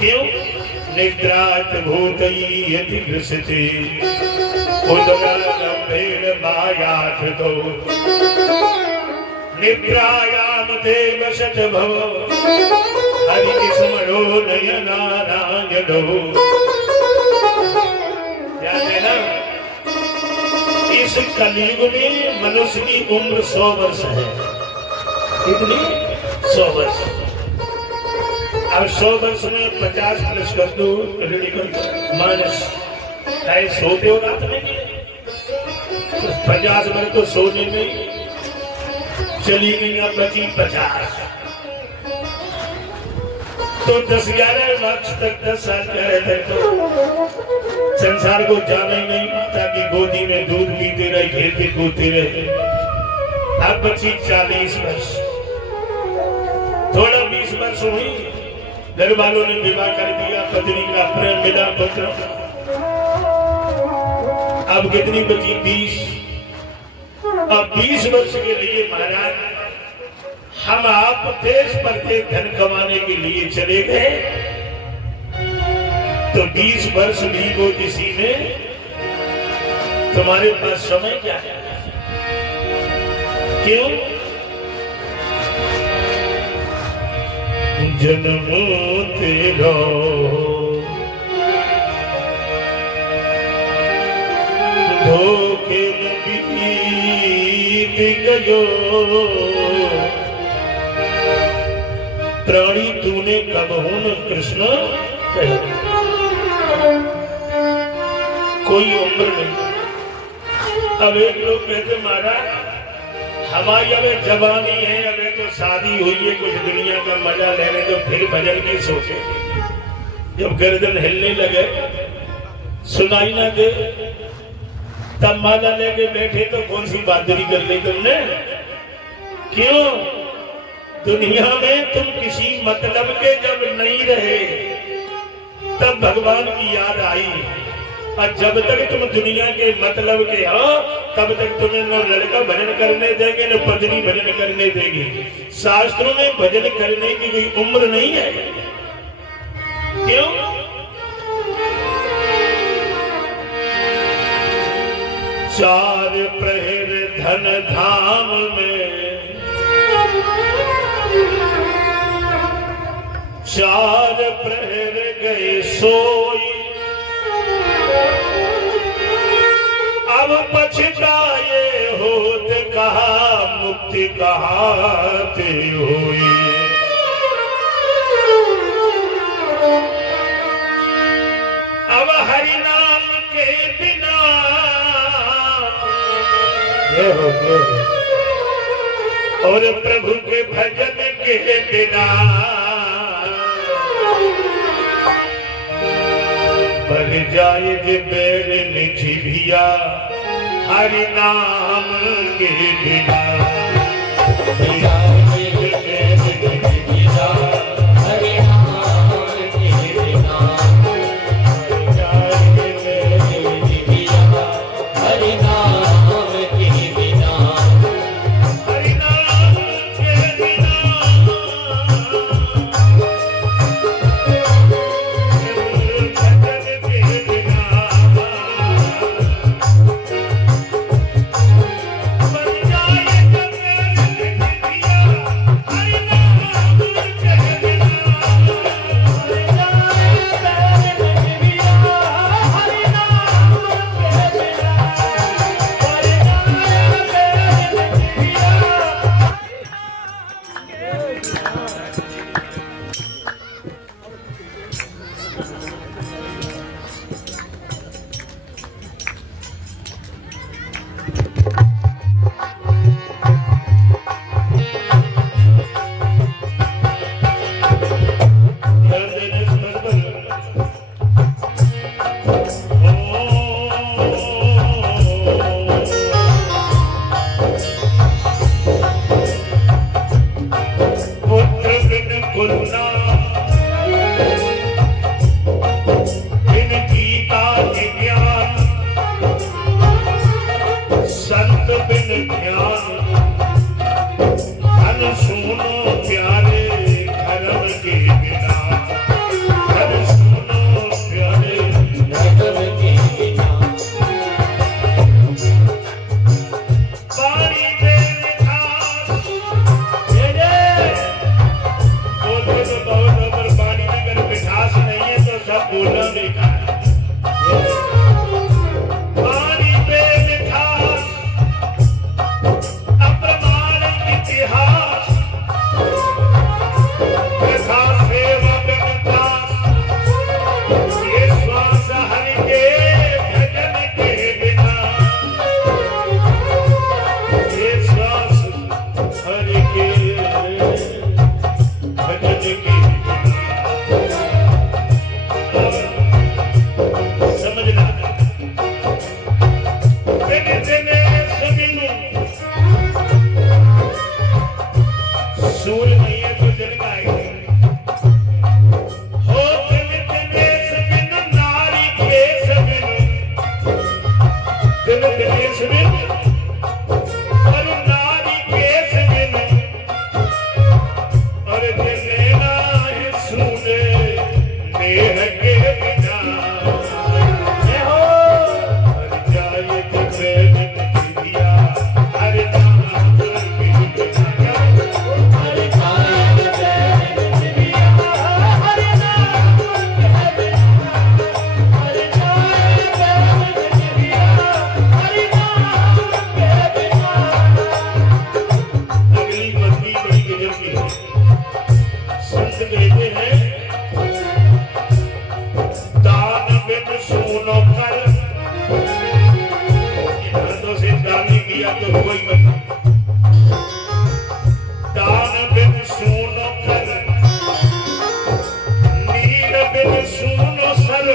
क्यों? निद्रात भूतयति ग्रसते उदगारंभेण मायाथ दो निद्रायाम देव शत भव हरि स्मरो नयनारायणो। याद है ना? इस कलयुग में मनुष्य की उम्र 100 वर्ष है। कितनी? 100 वर्ष। अब 100 वर्ष में 50 प्लस कर दो, माइनस। चाहे सोते हो रात में, तो 50 वर्ष तो सोने में चली गई, ना बची 50। तो 10-11 वर्ष तक, 10 साल का रहता है तो संसार को जाना ही नहीं, माता की गोदी में दूध पीते रहे, खेलते कूदते रहे। अब बची 40 वर्ष। थोड़ा 20 वर्ष हुई, घर वालों ने विवाह कर दिया, पत्नी का प्रेम मिला, पुत्र। अब कितनी बची? 20। अब 20 वर्ष के लिए महाराज हम आप देश परदेश धन कमाने के लिए चले गए, तो 20 वर्ष भी वो किसी में तुम्हारे पास समय क्या है? क्यों? जन्म तेरा धोखे में बीत गयो, प्राणी तूने कब हूं न कृष्ण कहे। कोई उम्र नहीं। अब एक लोग कहते महाराज हमारी अबे जवानी है, अबे तो शादी हुई है, कुछ दुनिया का मजा लेने तो फिर भजन की सोचे। जब गर्दन हिलने लगे, सुनाई ना दे, तब माला लेके बैठे तो कौन सी बहादुरी कर ली तुमने? क्यों? दुनिया में तुम किसी मतलब के जब नहीं रहे, तब भगवान की याद आई। और जब तक तुम दुनिया के मतलब के हो, तब तक तुम्हें न लड़का भजन करने देंगे, न पत्नी भजन करने देगी। शास्त्रों में भजन करने की कोई उम्र नहीं है। क्यों? चार प्रहर धन धाम में, चार प्रहर गए सोई, अब पछताए होत कहा मुक्ति कहाते हुई। अब हरि नाम के बिना और प्रभु के भजन के बिना बढ़ जाए बेर निझिया हरि नाम के बिना। देह के बिना मर जाए तो प्रेम दिया हरे नाम के बिना हरे जाए तो प्रेम दिया हरे नाम के बिना हरे जाए प्रेम दिया हरे नाम के बिना। अगली पंक्ति बड़ी गजब की है। संत कहते हैं दान बिन सूनो कर, हाथों से दान नहीं किया तो कोई मत। दान बिन सूनो कर, नीर बिन सूनो सर,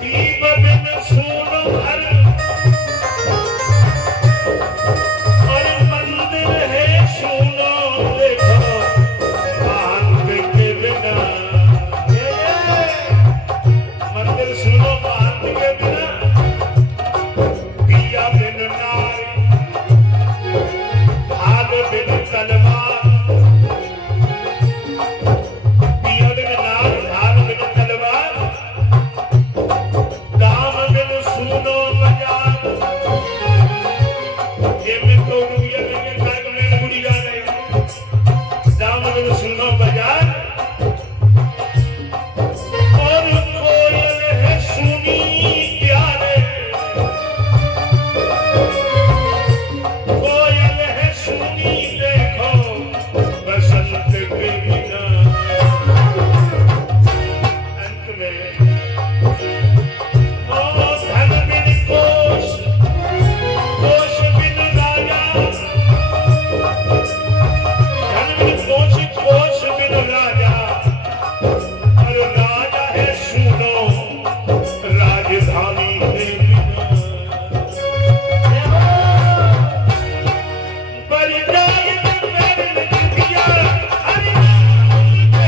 दीप बिन सूनो घर, और मंदिर है सूनो देखो बांध के बिना। मंदिर सुनो बांध के बिना। पिया बिन नार, भाग बिन तलवार, पिया बिन नार, भाग बिन तलवार, दाम बिन सूनो बाजार। ये में तो रुपया लेके काय को लेने बुरी जा रही। दाम बिन सूनो बाजार, और कोयल है सुनी प्यारे, कोयल है सुनी देखो बसंत के बिना। अंत में ओ धन बिन कोश, कोश बिन राजा, धन बिन कोश, कोश बिन राजा, और राजा है सुनो राजधानी के बिना। पर जाए तो प्रेम दिया हरे नाम के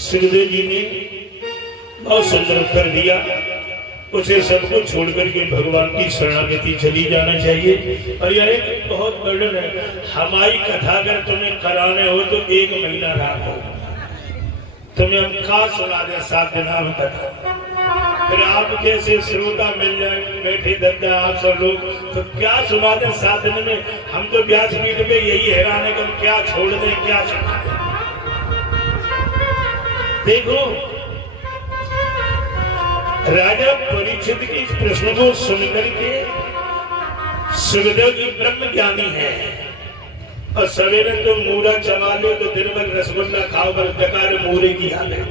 सुखदेव जी ने बहुत सुंदर उत्तर दिया। उसे सबको छोड़कर के भगवान की शरणागति चली जाना चाहिए। और यह एक बहुत वर्णन है। हमारी कथा अगर तुम्हें कराने हो तो 1 महीना राखो, तुम्हें हम खास सुना दे 7 दिन हम तक। फिर आप जैसे श्रोता मिल जाए बैठे दद्दा आप सब लोग, तो क्या सुना दें 7 दिन में। हम तो व्यासपीठ पे यही हैरान है कि हम क्या छोड़ दें क्या सुना दें। देखो राजा परीक्षित के इस प्रश्न को सुनकर के सुखदेव जी ब्रह्म ज्ञानी है, और सवेरे तो मूरा चबा लो तो दिन भर रसगुल्ला खाओ पर बेकार मूरे की हालत,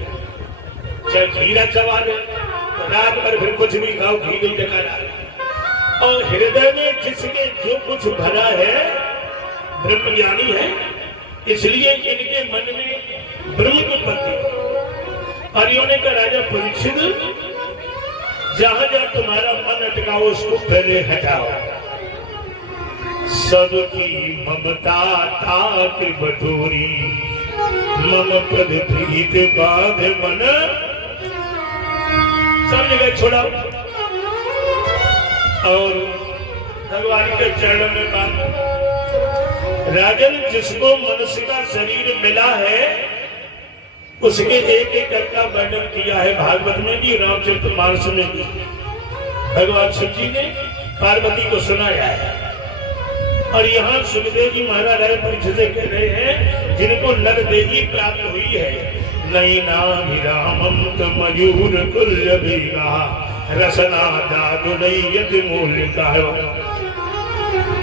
चाहे खीरा चबा लो तो रात भर फिर कुछ भी खाओ खीरे बेकार हालत। और हृदय में जिसके जो कुछ भरा है ब्रह्म ज्ञानी है, इसलिए इनके मन में ब्रह्म की उत्पत्ति। और ने कहा राजा परीक्षित जहां जहां तुम्हारा मन अटकाओ उसको पहले हटाओ। सबकी ममता ताक बटोरी, मम पद प्रीत बाध मन, सब जगह छोड़ाओ और भगवान के चरणों में मांगो। राजन जिसको मनुष्य का शरीर मिला है उसके एक एक का वर्णन किया है भागवत में भी, रामचरितमानस में भी। भगवान शिव जी ने पार्वती को सुनाया है। और यहाँ सुखदेव जी महाराज राय परीक्षित कह रहे हैं जिनको नर देवी प्राप्त हुई है। नैनाभिरामं च मयूर कुल्य भीगा, रसना दादु नैयति मूलिका,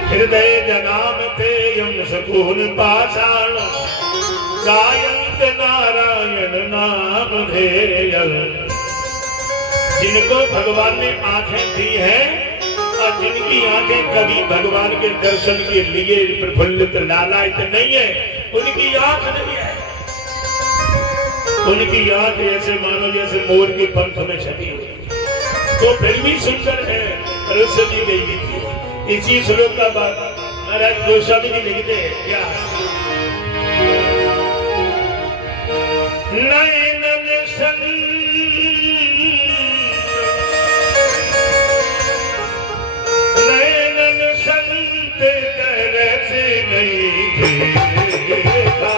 हृदय जगाम तेयं सकून पाषाण, गायंत नारायण नाम धेयं। जिनको भगवान ने आंखें दी हैं और जिनकी आंखें कभी भगवान के दर्शन के लिए प्रफुल्लित लालायित नहीं है, उनकी आंख नहीं है। उनकी आंख ऐसे मानो जैसे मोर के पंख में छपी हुई। वो फिर भी सुंदर है सरस्वती देवी की। इसी श्लोक का बात महाराज गोस्वामी जी लिखते हैं क्या, नयनन संग नयनन संत करस नहीं देखा,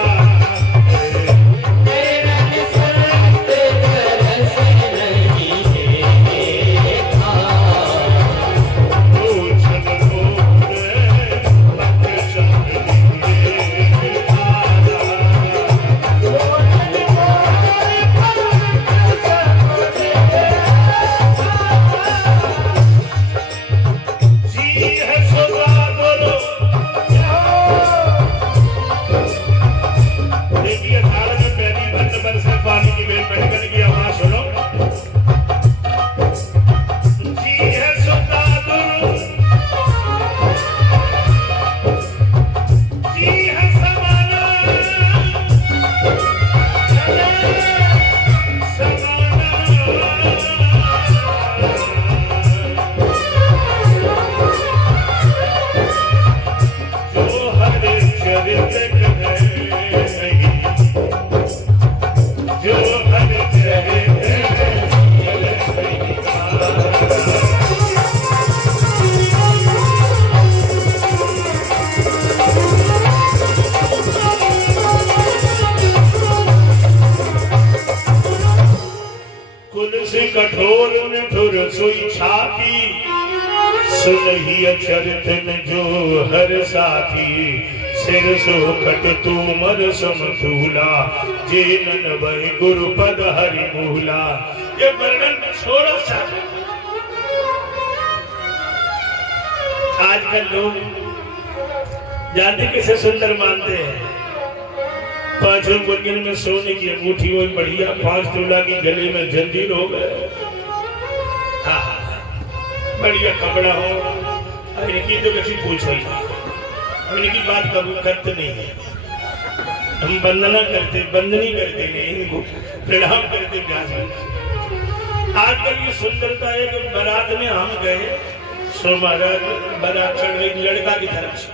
कठोर निठुर सोई छाती, सुनहि अचरित न जो हर साथी, सिर सोखट तुमर समतूला, जे नन वै गुरुपद हरि मूला। ये वर्णन थोड़ा सा आजकल लोग जानते किसे सुंदर मानते हैं, 5 गुंजन में सोने की अंगूठी हो बढ़िया, 5 तोला की गले में जंजीर हो गए, बढ़िया कपड़ा हो, अब इनकी तो किसी पूछो ही नहीं, अब इनकी बात कबूल करते नहीं है, हम वंदना करते बंदनी करते नहीं, इनको प्रणाम करते जाते। आजकल ये सुंदरता है कि बारात में हम गए, सो महाराज बारात चढ़ रही लड़का की तरफ से,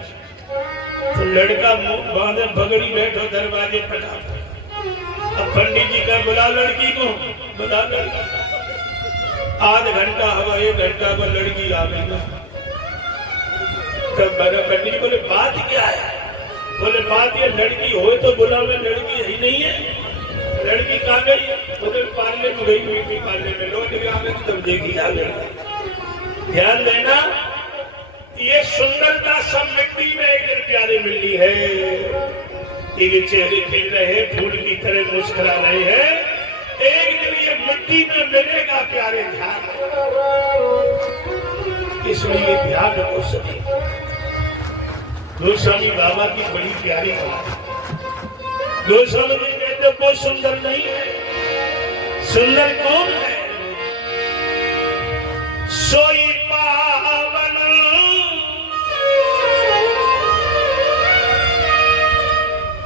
तो लड़का मुंह बांधे पगड़ी बैठो दरवाजे पर, अब पंडित जी का बुला लड़की को, बुला लड़का, आध घंटा हवा 1 घंटा पर लड़की आ गई। तब पंडित जी बोले बात क्या है, बोले बात ये लड़की हो तो बुला में लड़की ही नहीं है, लड़की कहाँ गई है, उधर पार्ले में गई हुई थी, पार्ले में लौट के आ गई, तब देखी आ गई। ध्यान देना, ये सुंदरता सब मिट्टी में एक दिन प्यारे मिली है, ये चेहरे खिल रहे फूल की तरह मुस्कुरा रहे हैं, एक दिन ये मिट्टी में मिलेगा प्यारे, ध्यान, इसलिए ध्यान रखो सभी। गोस्वामी बाबा की बड़ी प्यारी बात, गोस्वामी जी कहते वो सुंदर नहीं है, सुंदर कौन है, सोई पावन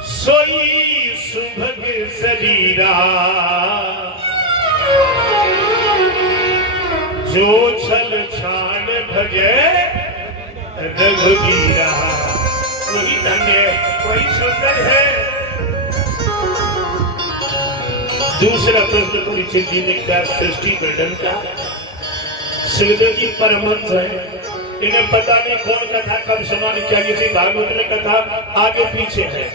सोई सुभग शरीरा, जो छल छान भजे रघुबीरा, वही धन्य वही सुंदर है। दूसरा प्रश्न परीक्षित जी ने क्या सृष्टि वर्णन का, सुखदेव जी परमहंस है, इन्हें पता नहीं कौन कथा कब समानी चाहिए थी, भागवत में कथा आगे पीछे है।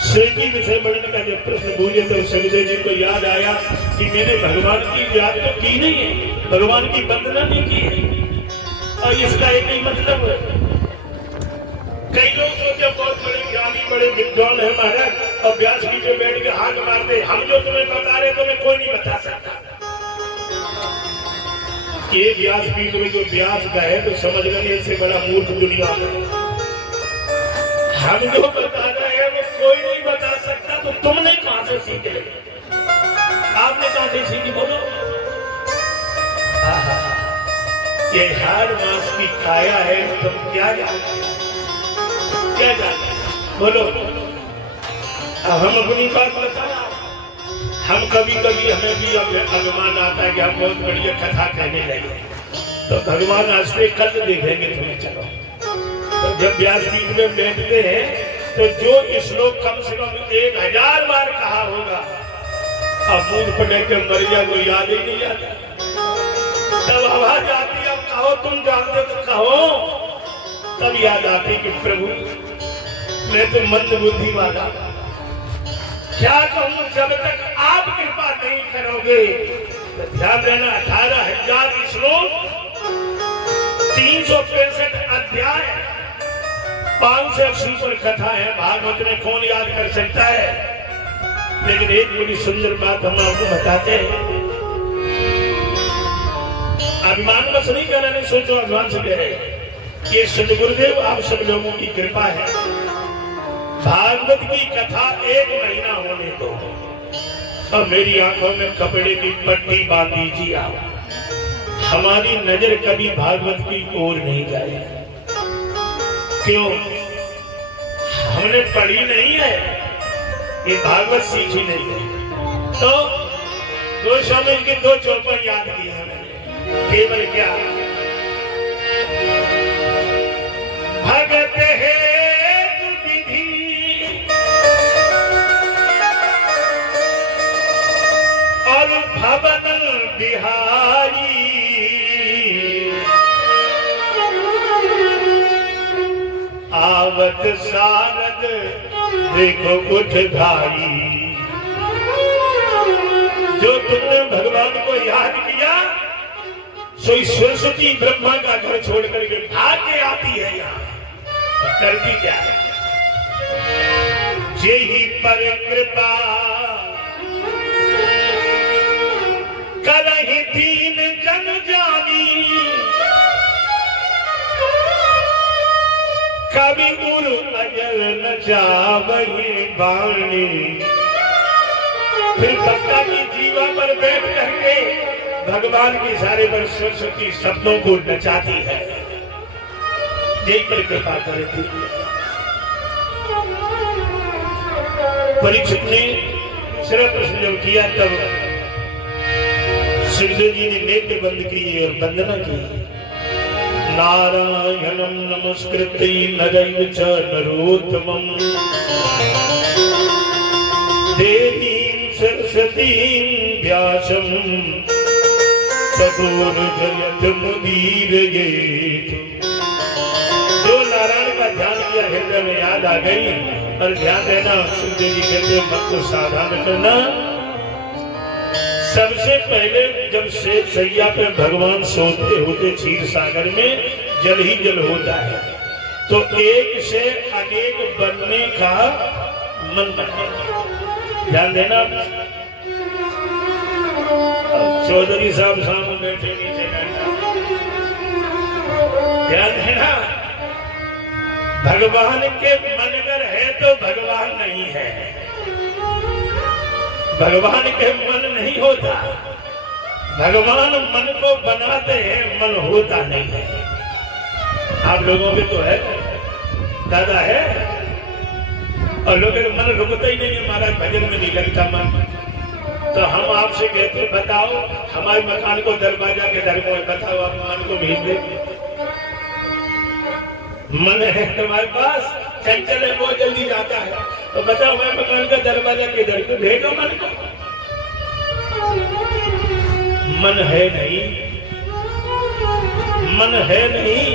सृष्टि विषय वर्णन का जब प्रश्न पूछे तो सुखदेव जी को याद आया कि मैंने भगवान की याद तो की नहीं है, भगवान की वंदना नहीं की है, और इसका एक ही मतलब है। कई लोग सोचे बहुत बड़े ज्ञानी बड़े विद्वान है महाराज, और व्यास जी जो बैठ के हाथ मारते, हम जो तुम्हें बता रहे तुम्हें कोई नहीं बता सकता। ये व्यास पीठ में जो व्यास का है तो समझ लेने इससे बड़ा मूर्ख दुनिया में, हम जो बता रहे हैं वो कोई नहीं बता सकता, तो तुमने कहां से सीख ले, आपने कहां से सीखी बोलो। ये हार मास की काया है, तुम क्या जानते, बोलो। अब हम अपनी बात बताया, हम कभी कभी हमें भी अभिमान आता है कि हम बहुत बढ़िया कथा कहने लगे, तो भगवान हंसते कल देखेंगे तुम्हें। चलो, तो जब व्यासपीठ में बैठते हैं तो जो श्लोक कम से कम 1000 बार कहा होगा, अब मूड पड़े के मरिया को याद ही नहीं आता, तब आवाज आती है अब कहो, तुम जानते तो कहो, तब याद आती कि प्रभु मैं तो मंद बुद्धि वाला, क्या कहूं जब तक आप कृपा नहीं करोगे। तो ध्यान देना 18,000 श्लोक, 365 अध्याय, 500 से ऊपर कथा है भागवत में, कौन याद कर सकता है। लेकिन एक बड़ी सुंदर बात हम आपको बताते हैं, अभिमान बस नहीं कर रहे, सोचो अभिमान से कह रहे, ये सदगुरुदेव आप सब लोगों की कृपा है। भागवत की कथा 1 महीना होने दो और मेरी आंखों में कपड़े की पट्टी बांध दीजिए आप, हमारी नजर कभी भागवत की ओर नहीं जाए। क्यों? हमने पढ़ी नहीं है, ये भागवत सीखी नहीं है। तो 2 स्वामी की 2 चौपाई याद की है मैंने, केवल क्या भगत है विधि और भवन बिहारी, आवत सारद देखो उठ धारी। जो तुमने भगवान को याद किया, सो सरस्वती ब्रह्मा का घर छोड़ करके भाग के आती है यहाँ, करती क्या है? जेहि पर कृपा करहि दीन जन जानी, कवि उर अजर न जावहि बाणी। फिर भक्ता की जीवा पर बैठ करके भगवान की सारे पर सरस्वती शब्दों को नचाती है, यही पर कृपा करती है। परीक्षित ने सिर्फ प्रश्न जब किया तब सुखदेव जी ने नेत्र बंद किए और वंदना की। नारायणं नमस्कृत्य नरैव च नरोत्तमं देवीं सरस्वतीं व्यासं ततो जयत मुदीरयेत्। जो नारायण का ध्यान किया हृदय में याद आ गई। और ध्यान देना, सुखदेव जी कहते मन को सावधान करना। सबसे पहले जब से सैया पे भगवान सोते होते क्षीर सागर में जल ही जल होता है, तो एक से अनेक बनने का मन बनेगा। ध्यान देना, चौधरी साहब सामने बैठे नीचे ध्यान देना, भगवान के मन अगर है तो भगवान नहीं है, भगवान के मन नहीं होता। भगवान मन को बनाते हैं, मन होता नहीं है। आप लोगों पे तो है, दादा है, और लोगों का मन रुकता ही नहीं है, हमारा भजन में नहीं लगता मन। तो हम आपसे कहते बताओ, हमारे मकान को दरवाजा के दर में बताओ, आप मन को भेज दे। मन है तुम्हारे पास, चंचल है, बहुत जल्दी जाता है, तो बताओ मैं मकान का दरवाजा किधर को भेजो मन को। मन है नहीं, मन है नहीं,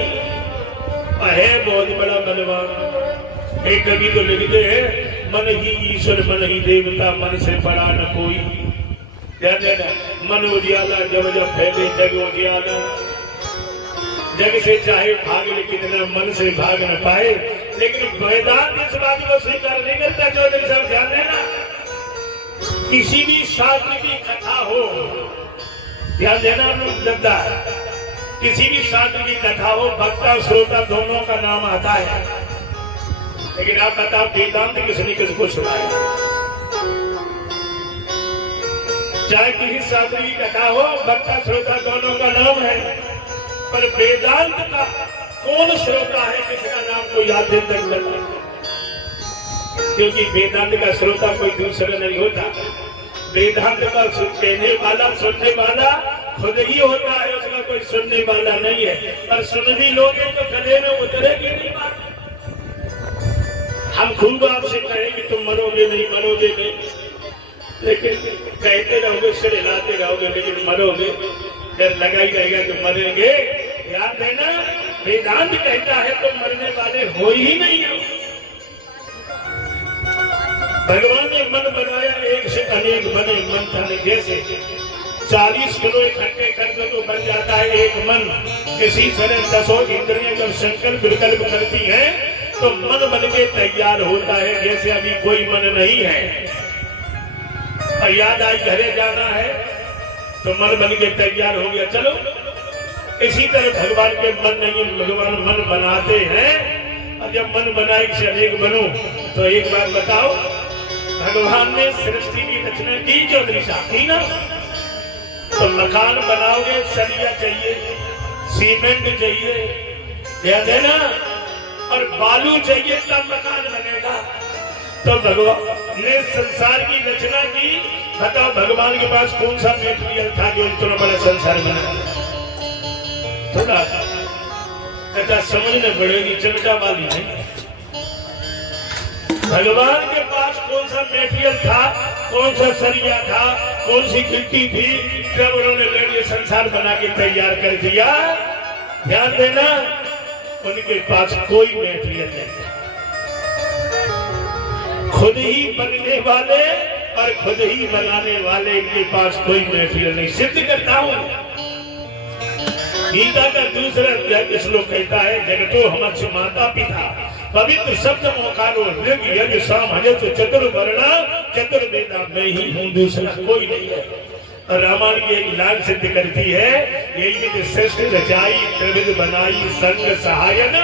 है बहुत बड़ा बलवान। एक कवि तो लिखते हैं, मन ही ईश्वर मन ही देवता, मन से बड़ा न कोई। ध्यान देना, मन उजियाला जब जब फैले जग उजियाला, जग से चाहे भाग लेकिन मन से भाग न पाए। लेकिन वेदांत इस बात को स्वीकार नहीं करता। चौधरी साहब ध्यान देना, किसी भी शास्त्र की कथा हो, ध्यान देना दद्दा, किसी भी शास्त्र की कथा हो, वक्ता श्रोता दोनों का नाम आता है। लेकिन आप बताओ वेदांत किसने किसको सुनाया? चाहे किसी शास्त्र की कथा हो, वक्ता श्रोता दोनों का नाम है, पर वेदांत का कौन श्रोता है किसका नाम कोई याद दिन तक लगता? क्योंकि वेदांत का श्रोता कोई दूसरा नहीं होता, वेदांत का कहने वाला सुनने वाला खुद ही होता है, उसका कोई सुनने वाला नहीं है। और सुन भी लोगे तो गले में उतरेगी नहीं बात। हम खूब आपसे कहेंगे तुम मरोगे नहीं, मरोगे नहीं, लेकिन कहते रहोगे, सिर हिलाते रहोगे, लेकिन मरोगे, डर लगा ही रहेगा कि मरेंगे। याद है ना, वेदांत कहता है तुम मरने वाले हो ही नहीं हो। भगवान ने मन बनाया, एक से अनेक बने मन तन जैसे। 40 किलो इकट्ठे करके तो बन जाता है एक मन। इसी तरह 10 इंद्रियां जब संकल्प विकल्प करती हैं तो मन बन के तैयार होता है। जैसे अभी कोई मन नहीं है और याद आई घरे जाना है तो मन बन के तैयार हो गया, चलो। इसी तरह भगवान के मन नहीं, भगवान मन बनाते हैं। और जब मन बनाए से अनेक बनूं, तो एक बात बताओ, भगवान ने सृष्टि की रचना की जो दृशा थी ना, तो मकान बनाओगे सरिया चाहिए, सीमेंट चाहिए, ध्यान देना, और बालू चाहिए तब मकान बनेगा। तो भगवान ने संसार की रचना की। बताओ भगवान के पास कौन सा मेटेरियल था जो इतना बड़ा संसार बना? थोड़ा ऐसा समझने पड़ेगी, चमचा वाली नहीं। भगवान के पास कौन सा मेटेरियल था, कौन सा सरिया था, कौन सी गिट्टी थी, जब उन्होंने ये संसार बना के तैयार कर दिया? ध्यान देना, उनके पास कोई मेटेरियल नहीं। खुद ही बनने वाले और खुद ही बनाने वाले, इनके पास कोई मेटेरियल नहीं। सिद्ध करता हूं, गीता का दूसरा अध्याय श्लोक कहता है, जगतो हमस्य माता पिता पवित्र शब्द मोकारो ऋग यज्ञ साम हजत चतुर्वर्णा चतुर्वेदा में ही हूँ, दूसरा कोई नहीं है। और रामायण की एक लाइन सिद्ध करती है, यही विधि श्रेष्ठ रचाई त्रिविध बनाई संग सहायन।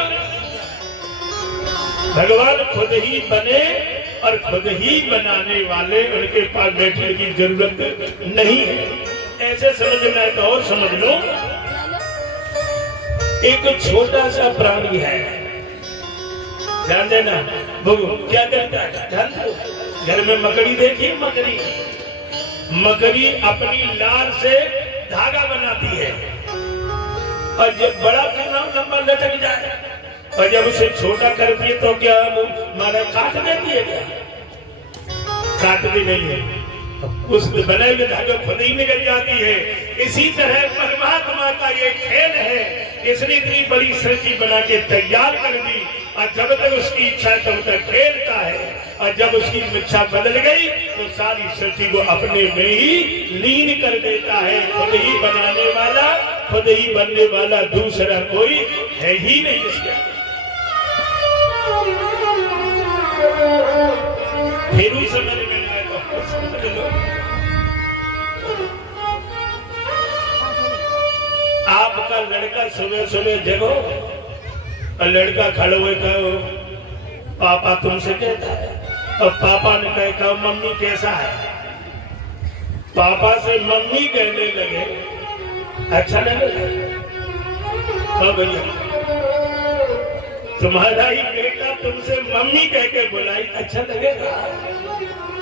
भगवान खुद ही बने और खुद ही बनाने वाले, उनके पास बैठने की जरूरत नहीं है। ऐसे समझना है तो और समझ लो, एक छोटा सा प्राणी है, ध्यान देना, वो क्या करता है ध्यान दो। घर में मकड़ी देखिए, मकड़ी अपनी लार से धागा बनाती है, और जब बड़ा करना लंबा लटक जाए, और जब उसे छोटा करती है तो क्या मारा काट देती है? क्या काटती नहीं है, उस बनाए हुए धागे खुद ही निकल जाती है। इसी तरह परमात्मा का ये खेल है, इसने इतनी बड़ी सृष्टि बना के तैयार कर दी, और जब तक उसकी इच्छा है तब तक खेलता है, और जब उसकी इच्छा बदल गई तो सारी सृष्टि को अपने में ही लीन कर देता है। खुद ही बनाने वाला, खुद ही बनने वाला दूसरा कोई है ही नहीं इसके। फिर भी समझ में नहीं आया तो समझ लो, आपका लड़का सुबह सुबह जगो और लड़का खड़े हुए कहो पापा तुमसे कहता है, और पापा ने कहा मम्मी कैसा है? पापा से मम्मी कहने लगे, अच्छा लगे? हाँ भैया, तुम्हारा ही बेटा तुमसे मम्मी कह के बुलाई, अच्छा लगेगा?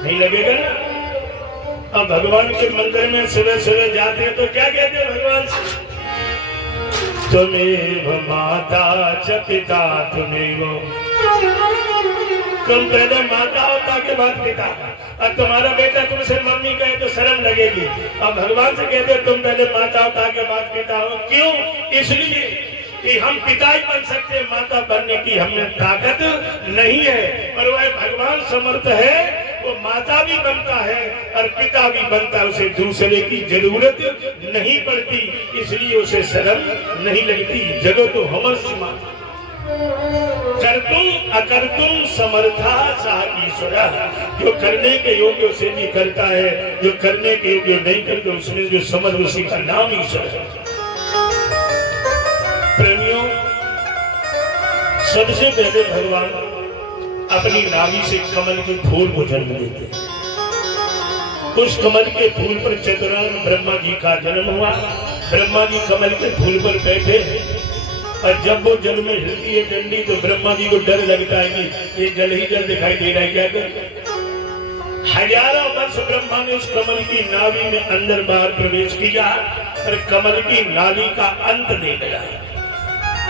नहीं लगेगा ना। अब भगवान के मंदिर में सुबह सुबह जाते हैं तो क्या कहते हैं भगवान से? तुमेव माता च पिता तुमेव। तुम पहले माता होता के बाद पिता, और तुम्हारा बेटा तुमसे मम्मी कहे तो शर्म लगेगी। अब भगवान से कहते तुम पहले माता होता के बाद पिता हो। क्यों? इसलिए कि हम पिता ही बन सकते हैं, माता बनने की हमें ताकत नहीं है। पर वह भगवान समर्थ है, वो माता भी बनता है और पिता भी बनता है, उसे दूसरे की जरूरत नहीं पड़ती, इसलिए उसे शर्म नहीं लगती। जगो तो हमस्य माता कर्तुम अकर्तुम समर्था सा ईश्वर। जो करने के योग्य उसे नहीं करता है, जो करने के योग्य नहीं करता उसमें जो समर्थ, उसी का नाम ईश्वर है। प्रेमियों, सबसे पहले भगवान अपनी नाभि से कमल के फूल को जन्म देते। उस कमल के फूल पर चतुरांग ब्रह्मा जी का जन्म हुआ। ब्रह्मा जी कमल के फूल पर बैठे, और जब वो जल में हिलती है डंडी तो ब्रह्मा जी को डर लगता है कि ये जल ही जल दिखाई दे रहा है, क्या कर हजारों वर्ष ब्रह्मा ने उस कमल की नाभि में अंदर बाहर प्रवेश किया, पर कमल की नाली का अंत नहीं मिला।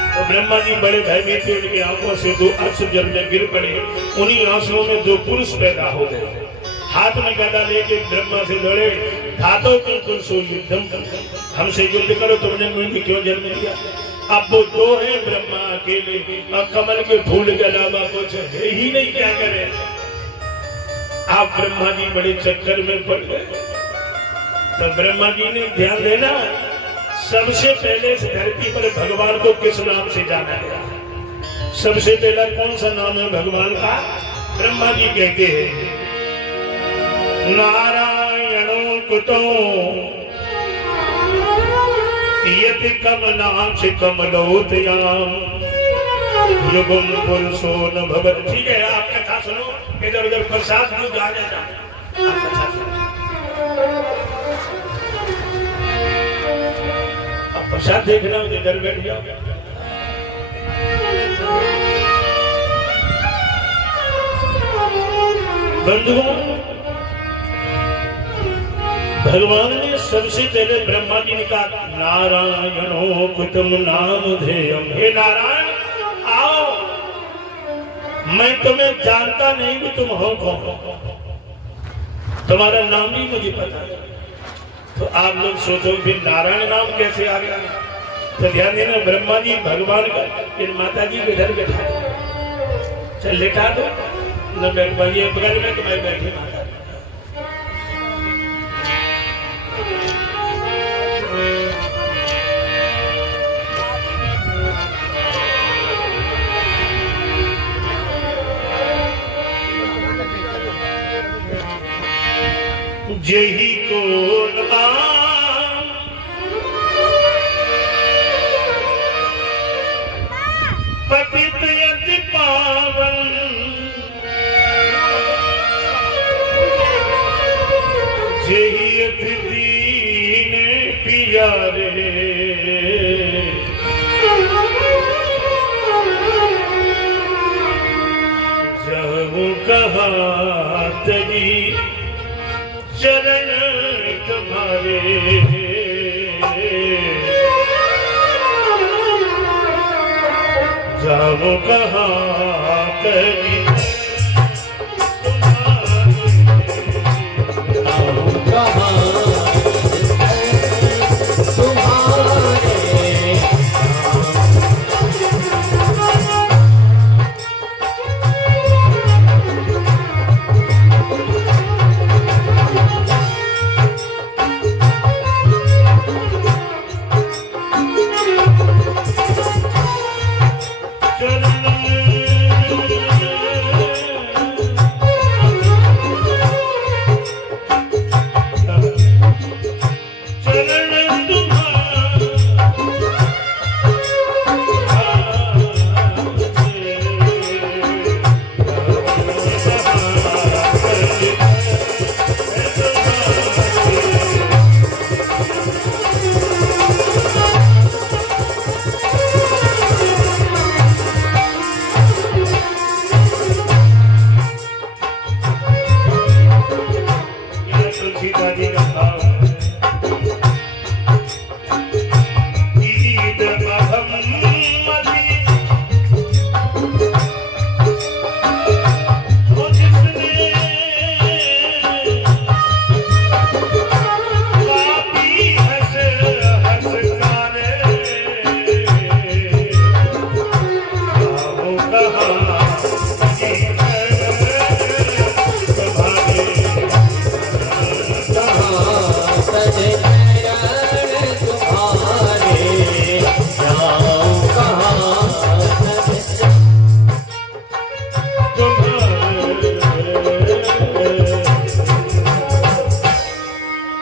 तो ब्रह्मा जी बड़े भयभीत थे, उनकी आंखों से दो अश्रु जल में गिर पड़े। उन्हीं आंसुओं में दो पुरुष पैदा हो गए। हाथ में गदा लेके ब्रह्मा से लड़े, धातों के पुरुषो युद्धम करो, हमसे युद्ध करो, तुमने मुझे क्यों जन्म दिया। अब वो दो है ब्रह्मा अकेले, और कमल के फूल के अलावा कुछ है ही नहीं, क्या करें। आप ब्रह्मा जी बड़े चक्कर में पड़ गए। तो ब्रह्मा जी ने ध्यान देना, सबसे पहले इस धरती पर भगवान को किस नाम से जाना गया। सबसे पहला कौन सा नाम है भगवान का। ब्रह्मा जी कहते हैं नारायणो कुतो यति कमलाम से कमलोतयाम युगम पुरुषो न भवत। ठीक है, आप कथा सुनो, इधर उधर प्रसाद लोग आ जाता है, आप कथा सुनो। आप प्रसाद देखना, इधर बैठ जाओ। बंधुओं, भगवान ने सबसे पहले ब्रह्मा जी ने कहा नारायणो कुतम नाम धेयम। हे नारायण आओ, मैं तुम्हें जानता नहीं कि तुम हो कौन, तुम्हारा नाम भी मुझे पता नहीं। तो आप लोग सोचो फिर नारायण नाम कैसे आ गया। तो ध्यान देना, ब्रह्मा जी भगवान का, फिर माता जी को इधर बैठा दो, चल लेटा दो न बैठ पाइए, बगल में तुम्हारे बैठे माता। जेही को नाम पतित यति पावन, जेही यति दीन पियारे, जब कहा तजी चरण तुम्हारे, जाओ कहाँ कभी